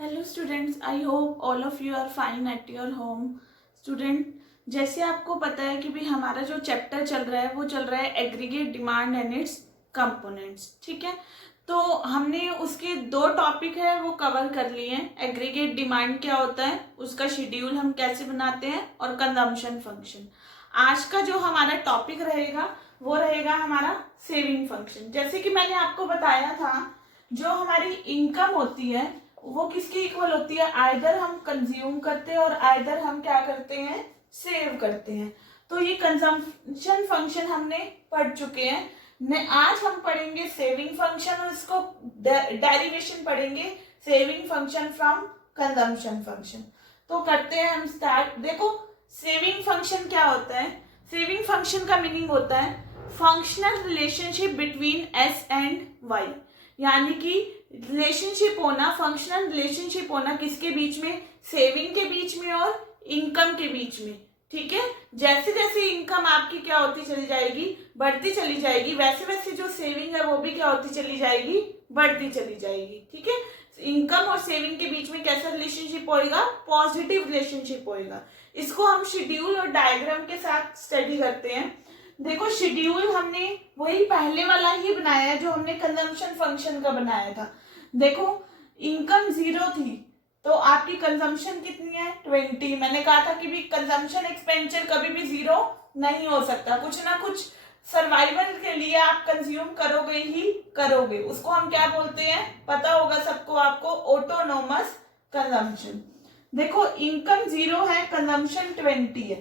Hello students, I hope all of you are fine at your home. Student, जैसे आपको पता है कि भी हमारा जो चैप्टर चल रहा है वो चल रहा है aggregate demand and it's components. ठीक है, तो हमने उसके दो टॉपिक है वो कवर कर लिए हैं। एग्रीगेट डिमांड क्या होता है, उसका शेड्यूल हम कैसे बनाते हैं, और कंजम्पशन फंक्शन। आज का जो हमारा टॉपिक रहेगा वो रहेगा हमारा सेविंग फंक्शन। जैसे कि मैंने आपको बताया था, जो हमारी इनकम होती है वो किसके इक्वल होती है, आइदर हम कंज्यूम करते हैं और आइदर हम क्या करते हैं, सेव करते हैं। तो ये कंजम्पशन फंक्शन हमने पढ़ चुके हैं ने। आज हम पढ़ेंगे सेविंग फंक्शन और इसको डेरिवेशन पढ़ेंगे, saving function from consumption function. तो करते हैं हम स्टार्ट। देखो, सेविंग फंक्शन क्या होता है। सेविंग फंक्शन का मीनिंग होता है functional relationship between S and Y, यानी कि रिलेशनशिप होना, फंक्शनल रिलेशनशिप होना किसके बीच में, सेविंग के बीच में और इनकम के बीच में। ठीक है, जैसे जैसे इनकम आपकी क्या होती चली जाएगी, बढ़ती चली जाएगी, वैसे वैसे जो सेविंग है वो भी क्या होती चली जाएगी, बढ़ती चली जाएगी। ठीक है, इनकम और सेविंग के बीच में कैसा रिलेशनशिप होएगा, पॉजिटिव रिलेशनशिप होएगा। इसको हम शेड्यूल और डायग्राम के साथ स्टडी करते हैं। देखो, शेड्यूल हमने वही पहले वाला ही बनाया है जो हमने कंजम्पशन फंक्शन का बनाया था। देखो, इनकम 0 थी तो आपकी कंजम्पशन कितनी है, 20। मैंने कहा था कि भी कंजम्पशन एक्सपेंडिचर कभी भी 0 नहीं हो सकता, कुछ ना कुछ सर्वाइवल के लिए आप कंज्यूम करोगे ही करोगे। उसको हम क्या बोलते हैं, पता होगा सबको, आपको ऑटोनोमस कंजम्पशन। देखो, इनकम 0 है, कंजम्पशन 20 है,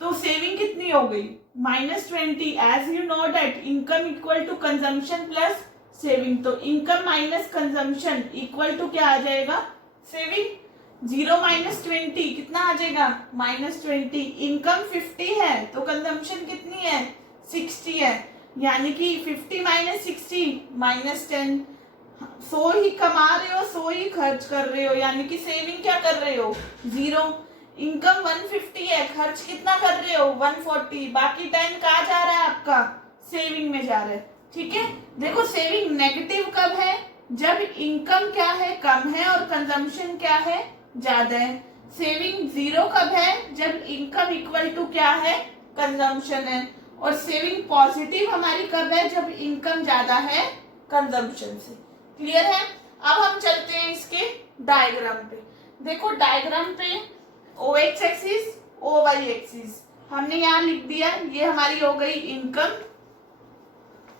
तो सेविंग कितनी हो गई, -20। As you know that income equal to consumption plus saving, तो income minus consumption equal to क्या आ जाएगा, सेविंग। 0 - 20 कितना आ जाएगा, -20। इनकम 50 है तो कंजम्पशन कितनी है, 60 है, यानी कि 50 - 60 -10। 100 ही कमा रहे हो, 100 ही खर्च कर रहे हो, यानी कि सेविंग क्या कर रहे हो, 0। इनकम 150 है, खर्च कितना कर रहे हो, 140। बाकी 10 कहाँ जा रहा है आपका, सेविंग में जा रहा है। ठीक है, देखो, सेविंग नेगेटिव कब है, जब इनकम क्या है, कम है और कंजम्पशन क्या है, ज्यादा है। सेविंग 0 कब है, जब इनकम इक्वल टू क्या है, कंजम्पशन है। और सेविंग पॉजिटिव हमारी कब है, जब इनकम ज्यादा है कंजम्पशन से। क्लियर है। अब हम चलते हैं इसके डायग्राम पे। देखो, डायग्राम पे O X axis, O Y axis हमने यहाँ लिख दिया। ये हमारी हो गई इनकम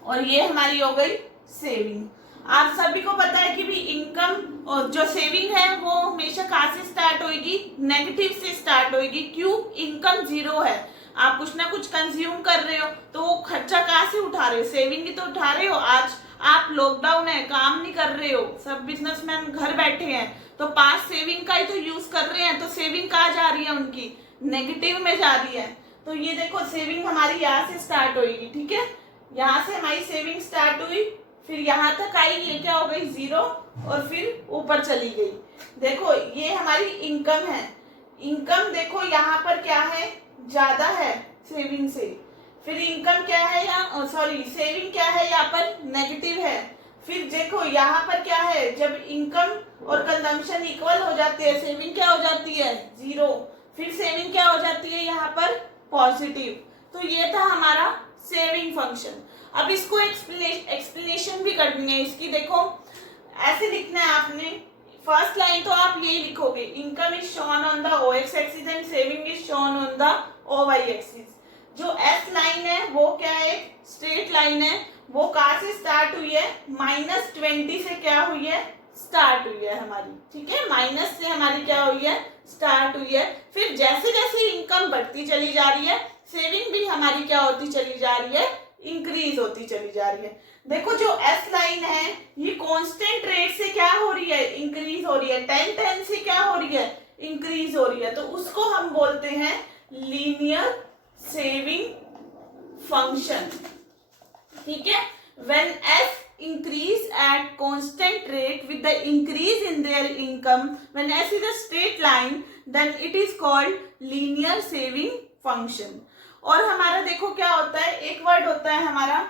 और ये हमारी हो गई सेविंग। आप सभी को पता है कि भी इनकम और जो सेविंग है वो हमेशा कहाँ से स्टार्ट होगी, नेगेटिव से स्टार्ट होगी। क्यों, इनकम 0 है, आप कुछ ना कुछ कंज्यूम कर रहे हो तो वो खर्चा कहाँ से उठा रहे हो, सेविंग ही तो उठा रहे हो। आज आप लॉकडाउन है, काम नहीं कर रहे हो, सब बिजनेसमैन घर बैठे हैं तो पास सेविंग का ही तो यूज कर रहे हैं, तो सेविंग कहाँ जा रही है उनकी, नेगेटिव में जा रही है। तो ये देखो, सेविंग हमारी यहाँ से स्टार्ट होगी। ठीक है, यहाँ से हमारी सेविंग स्टार्ट हुई, फिर यहाँ तक आई, ये क्या हो गई, 0, और फिर ऊपर चली गई। देखो, ये हमारी इनकम है। इनकम देखो यहाँ पर क्या है, ज्यादा है सेविंग से। फिर इनकम क्या है यहाँ, सॉरी, सेविंग क्या है यहाँ पर, नेगेटिव है। फिर देखो यहाँ पर क्या है, जब इनकम और कंजम्पशन इक्वल हो जाते हैं, सेविंग क्या हो जाती है, 0। फिर सेविंग क्या हो जाती है यहाँ पर, पॉजिटिव। तो ये था हमारा सेविंग फंक्शन। अब इसको एक्सप्लेनेशन भी करनी है इसकी। देखो, ऐसे लिखना है आपने, फर्स्ट लाइन तो आप यही लिखोगे, income is shown on the O X axis and saving is shown on the O Y axis. जो एस लाइन है वो क्या है, स्ट्रेट लाइन है, वो कहाँ से स्टार्ट हुई है, -20 से क्या हुई है, स्टार्ट हुई है हमारी। ठीक है, माइनस से हमारी क्या हुई है, स्टार्ट हुई है। फिर जैसे जैसे इनकम बढ़ती चली जा रही है, सेविंग भी हमारी क्या होती चली जा रही है, इंक्रीज होती चली जा रही है। देखो, जो एस लाइन है ये कांस्टेंट रेट से क्या हो रही है, इंक्रीज हो रही है। 10 से क्या हो रही है, इंक्रीज हो रही है, तो उसको हम बोलते हैं लीनियर सेविंग फंक्शन। ठीक है, when S increase at constant rate with the increase in their income, when s is a straight line, then it is called linear saving function। और हमारा देखो क्या होता है, एक वर्ड होता है हमारा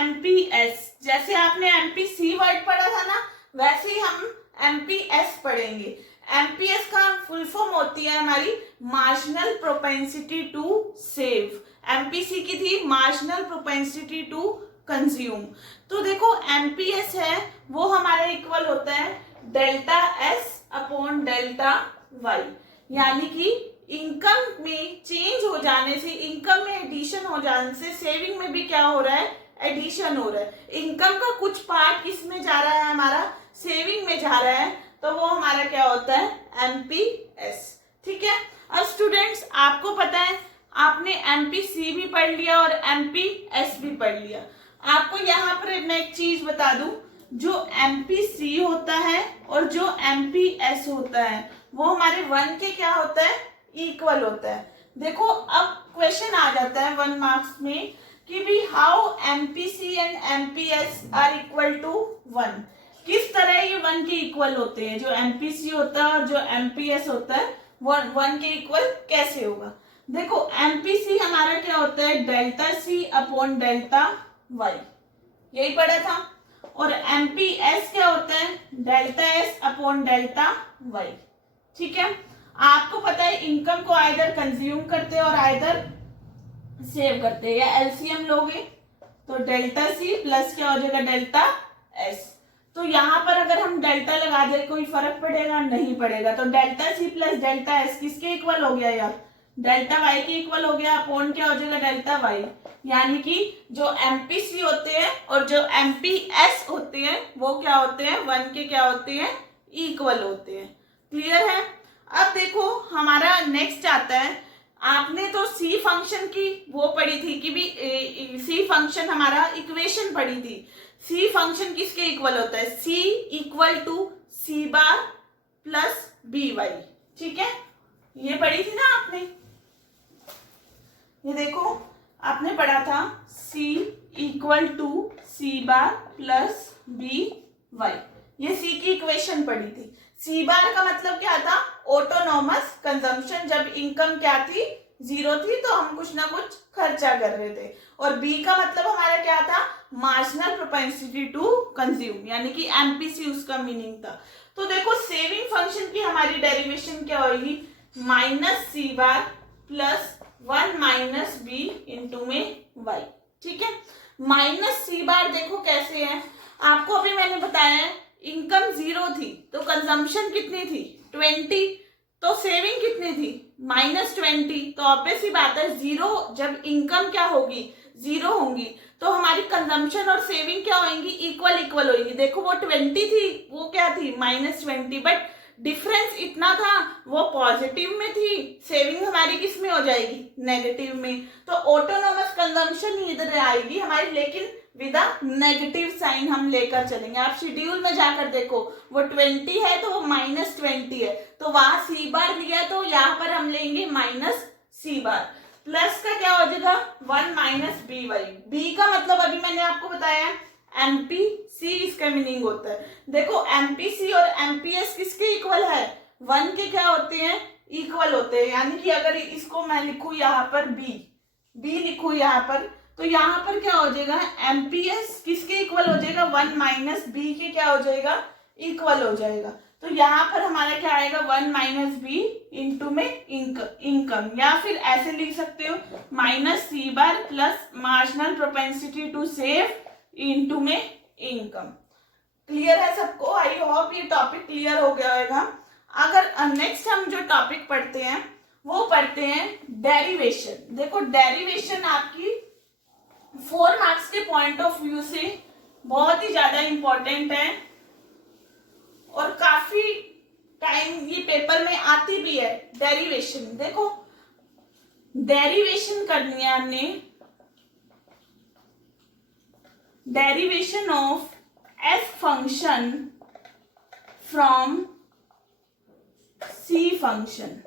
MPS। जैसे आपने MPC वर्ड पढ़ा था ना, वैसे ही हम एमपीएस पढ़ेंगे। एमपीएस का फुल फॉर्म होती है हमारी marginal propensity to save. MPC की थी मार्जिनल प्रोपेंसिटी टू कंज्यूम। तो देखो एमपीएस है वो हमारा इक्वल होता है delta S upon delta Y, यानी कि इनकम में चेंज हो जाने से, इनकम में एडिशन हो जाने से सेविंग में भी क्या हो रहा है, एडिशन हो रहा है। इनकम का कुछ पार्ट किस में जा रहा है, हमारा सेविंग में जा रहा है, तो वो हमारा क्या होता है, एमपीएस। ठीक है। अब स्टूडेंट्स आपको पता है आपने एमपीसी भी पढ़ लिया और एमपीएस भी पढ़ लिया। आपको यहाँ पर मैं एक चीज बता दूं, जो एमपीसी होता है और जो एमपीएस होता है वो हमारे 1 के क्या होता है, इक्वल होता है। देखो अब क्वेश्चन आ जाता है 1 मार्क्स में कि भी how MPC and MPS are equal to 1। किस तरह ये 1 के इक्वल होते हैं, जो एमपीसी होता है और जो एमपीएस होता है वो 1 के इक्वल कैसे होगा। देखो एमपीसी हमारा क्या होता है, delta C upon delta Y, यही पढ़ा था। और एमपीएस क्या होता है, delta S upon delta Y. ठीक है। आपको पता है इनकम को आइदर कंज्यूम करते हैं और आइदर सेव करते हैं, या एलसीएम लोगे तो डेल्टा सी प्लस क्या हो जाएगा, डेल्टा एस। तो यहाँ पर अगर हम डेल्टा लगा दे कोई फर्क पड़ेगा, नहीं पड़ेगा। तो delta C plus delta S किसके इक्वल हो गया यार, डेल्टा वाई के इक्वल हो गया, अपॉन क्या हो जाएगा, डेल्टा वाई। यानी कि जो एमपीसी होते हैं और जो एमपीएस होते हैं वो क्या होते हैं, 1 के क्या होते हैं, इक्वल होते हैं। क्लियर है। अब देखो हमारा नेक्स्ट आता है, आपने तो सी फंक्शन की वो पढ़ी थी कि भी सी फंक्शन हमारा इक्वेशन पढ़ी थी। सी फंक्शन किसके इक्वल होता है, C equal to C bar plus B Y. ठीक है, ये पढ़ी थी ना आपने, ये देखो आपने पढ़ा था C equal to C bar plus B Y, ये C की इक्वेशन पढ़ी थी। सी बार का मतलब क्या था, ऑटोनॉमस कंजम्पशन, जब इनकम क्या थी, 0 थी तो हम कुछ ना कुछ खर्चा कर रहे थे। और बी का मतलब हमारा क्या था, मार्जिनल प्रोपेंसिटी टू कंज्यूम, यानी कि एमपीसी उसका मीनिंग था। तो देखो सेविंग फंक्शन की हमारी डेरिवेशन क्या होगी, minus C bar plus 1 minus B into में वाई। ठीक है। माइनस सी बार देखो कैसे है, आपको अभी मैंने बताया है इनकम 0 थी तो कंजम्पशन कितनी थी, 20, तो सेविंग कितनी थी, -20। तो ऑब्वियस ही बात है 0, जब इनकम क्या होगी, 0 होंगी तो हमारी कंजम्पशन और सेविंग क्या होंगी, इक्वल होगी। देखो वो 20 थी, वो क्या थी, -20, बट डिफरेंस इतना था, वो पॉजिटिव में थी, सेविंग हमारी किस में हो जाएगी, नेगेटिव में। तो ऑटोनॉमस कंजम्पशन ही इधर आएगी हमारी, लेकिन विद अ नेगेटिव साइन हम लेकर चलेंगे। आप शेड्यूल में जाकर देखो, वो 20 है तो वो -20 है, तो वहां सी बार दिया तो यहाँ पर हम लेंगे माइनस सी बार। प्लस का क्या हो जाएगा, 1 माइनस बी वाई। बी का मतलब अभी मैंने आपको बताया एमपीसी, इसका मीनिंग होता है। देखो एमपीसी और एमपीएस किसके इक्वल है, 1 के क्या होते हैं, इक्वल होते हैं। यानी कि अगर इसको मैं लिखूं यहाँ पर बी लिखूं यहाँ पर, तो यहाँ पर क्या हो जाएगा, एमपीएस किसके इक्वल हो जाएगा, 1 माइनस बी के क्या हो जाएगा, इक्वल हो जाएगा। तो यहाँ पर हमारा क्या आएगा, 1 माइनस बी इंटू में इनकम, या फिर ऐसे लिख सकते हो minus C bar plus marginal propensity to save into में इनकम। क्लियर है सबको, आई होप ये टॉपिक क्लियर हो गया होगा। अगर नेक्स्ट हम जो टॉपिक पढ़ते हैं वो पढ़ते हैं डेरिवेशन। देखो डेरिवेशन आपकी 4 मार्क्स के पॉइंट ऑफ व्यू से बहुत ही ज्यादा इंपॉर्टेंट है और काफी टाइम ये पेपर में आती भी है। डेरिवेशन देखो, डेरिवेशन करनी है हमने, derivation of F function from C function.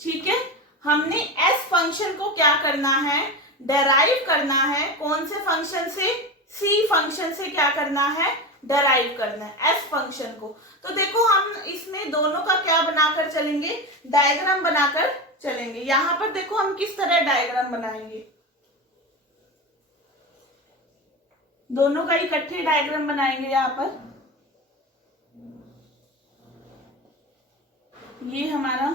ठीक है, हमने एस फंक्शन को क्या करना है, डेराइव करना है। कौन से फंक्शन से, सी फंक्शन से क्या करना है, डेराइव करना है एस फंक्शन को। तो देखो हम इसमें दोनों का क्या बनाकर चलेंगे, डायग्राम बनाकर चलेंगे। यहां पर देखो हम किस तरह डायग्राम बनाएंगे, दोनों का इकट्ठे डायग्राम बनाएंगे। यहाँ पर ये हमारा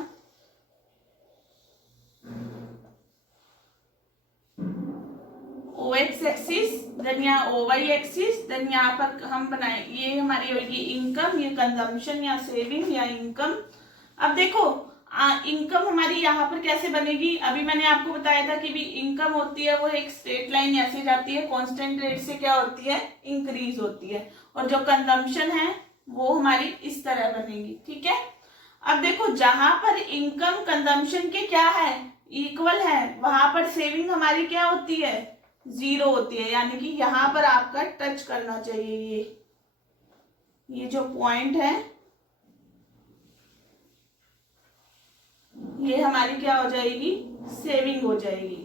OX एक्सिस, देन यहाँ OY एक्सिस, देन यहाँ पर हम बनाए ये हमारी होगी इनकम, ये कंजम्पशन या सेविंग या इनकम। अब देखो इनकम हमारी यहाँ पर कैसे बनेगी, अभी मैंने आपको बताया था कि भी इनकम होती है वो एक स्ट्रेट लाइन ऐसे जाती है, कांस्टेंट रेट से क्या होती है, इंक्रीज होती है, और जो कंजम्पशन है वो हमारी इस तरह बनेगी। ठीक है, अब देखो जहां पर इनकम कंजम्पशन के क्या है, इक्वल है, वहां पर सेविंग हमारी क्या होती है, जीरो होती है, यानी कि यहाँ पर आपका टच करना चाहिए ये जो पॉइंट है ये हमारी क्या हो जाएगी, सेविंग हो जाएगी।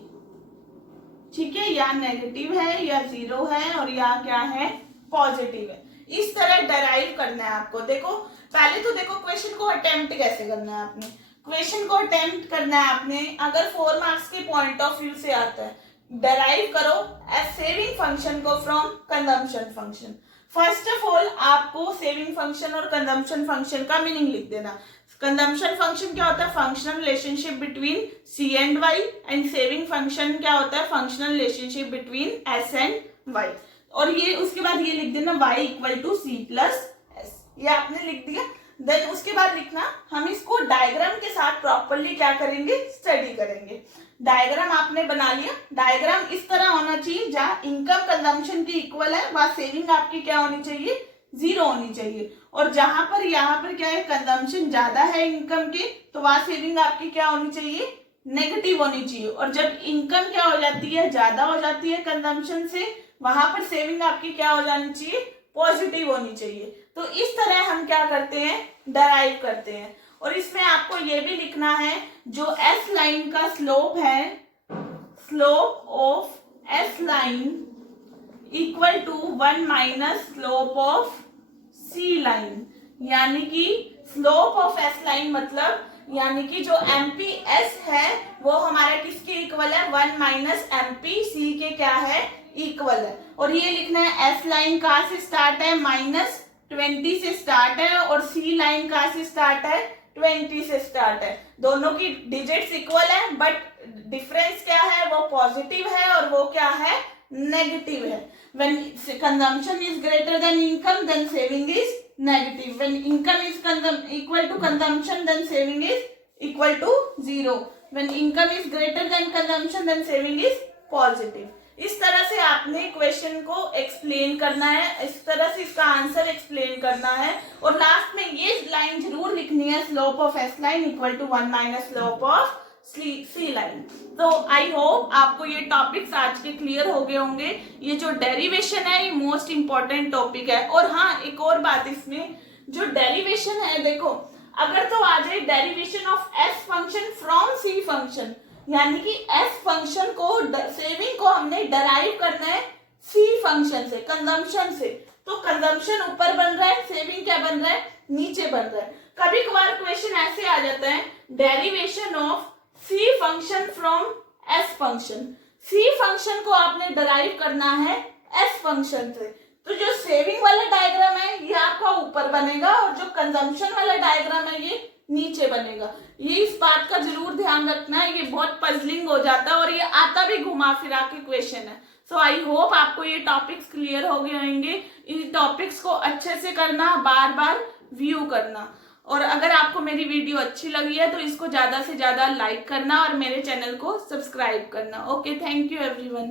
ठीक है, या नेगेटिव है या जीरो है और या क्या है, पॉजिटिव है। इस तरह डराइव करना है आपको। देखो पहले तो देखो क्वेश्चन को अटेम्प्ट कैसे करना है आपने, क्वेश्चन को अटेम्प्ट करना है आपने, अगर 4 मार्क्स के पॉइंट ऑफ व्यू से आता है, डराइव करो एज सेविंग फंक्शन को from consumption function. First of all आपको सेविंग फंक्शन और कंजम्पशन फंक्शन का मीनिंग लिख देना। कंजम्पशन फंक्शन क्या होता है, functional relationship between C and Y, and saving function क्या होता है, functional relationship between S and Y। और ये उसके बाद ये लिख देना y equal to C plus S, ये आपने लिख दिया। देन उसके बाद लिखना हम इसको डायग्राम के साथ प्रॉपरली क्या करेंगे, स्टडी करेंगे। डायग्राम आपने बना लिया, डायग्राम इस तरह होना चाहिए जहां इनकम कंजम्पशन की इक्वल है वहां सेविंग आपकी क्या होनी चाहिए, जीरो होनी चाहिए, और जहां पर यहाँ पर क्या है, कंजम्पशन ज्यादा है इनकम की, तो वहां सेविंग आपकी क्या होनी चाहिए, नेगेटिव होनी चाहिए, और जब इनकम क्या हो जाती है, ज्यादा हो जाती है कंजम्पशन से, वहां पर सेविंग आपकी क्या हो जानी चाहिए, पॉजिटिव होनी चाहिए। तो इस तरह हम क्या करते हैं, डराइव करते हैं। और इसमें आपको ये भी लिखना है जो एस लाइन का स्लोप है, slope of S line equal to 1 minus slope of C line, यानी कि स्लोप ऑफ एस लाइन मतलब यानी कि जो MPS है वो हमारा किसके इक्वल है, 1 माइनस MPC के क्या है, इक्वल है। और ये लिखना है एस लाइन कहाँ से स्टार्ट है, -20 से स्टार्ट है, और सी लाइन कहाँ से स्टार्ट है, 20 से स्टार्ट है। दोनों की डिजिट्स इक्वल है बट डिफरेंस क्या है, वो पॉजिटिव है और वो क्या है, नेगेटिव है। When consumption is greater than income, then saving is negative. When income is equal to consumption, then saving is equal to zero. When income is greater than consumption, then saving is positive. इस तरह से आपने question को explain करना है, इस तरह से इसका आंसर एक्सप्लेन करना है, और लास्ट में ये लाइन जरूर लिखनी है, slope of S line equal to 1 minus slope of C line. तो आई होप आपको ये टॉपिक्स आज के क्लियर हो गए होंगे। ये जो डेरिवेशन है ये मोस्ट इंपॉर्टेंट टॉपिक है। और हाँ, एक और बात, इसमें जो डेरिवेशन है, देखो अगर तो आ जाए derivation of S function from C function, यानी कि एस फंक्शन को, सेविंग को हमने डराइव करना है सी फंक्शन से, कंजम्पशन से, तो कंजम्पशन ऊपर बन रहा है, सेविंग क्या बन रहा है, नीचे बन रहा है। कभी कभार क्वेश्चन ऐसे आ जाता है, derivation of C function from S function, C function को आपने डराइव करना है एस फंक्शन से, तो जो सेविंग वाला डायग्राम है ये आपका ऊपर बनेगा और जो कंजम्पशन वाला डायग्राम है ये नीचे बनेगा। ये इस बात का जरूर ध्यान रखना है, ये बहुत पजलिंग हो जाता है और ये आता भी घुमा फिरा के क्वेश्चन है। सो आई होप आपको ये टॉपिक्स क्लियर हो गए होंगे। इन टॉपिक्स को अच्छे से करना, बार बार व्यू करना, और अगर आपको मेरी वीडियो अच्छी लगी है तो इसको ज्यादा से ज्यादा लाइक करना और मेरे चैनल को सब्सक्राइब करना। Okay, thank you everyone.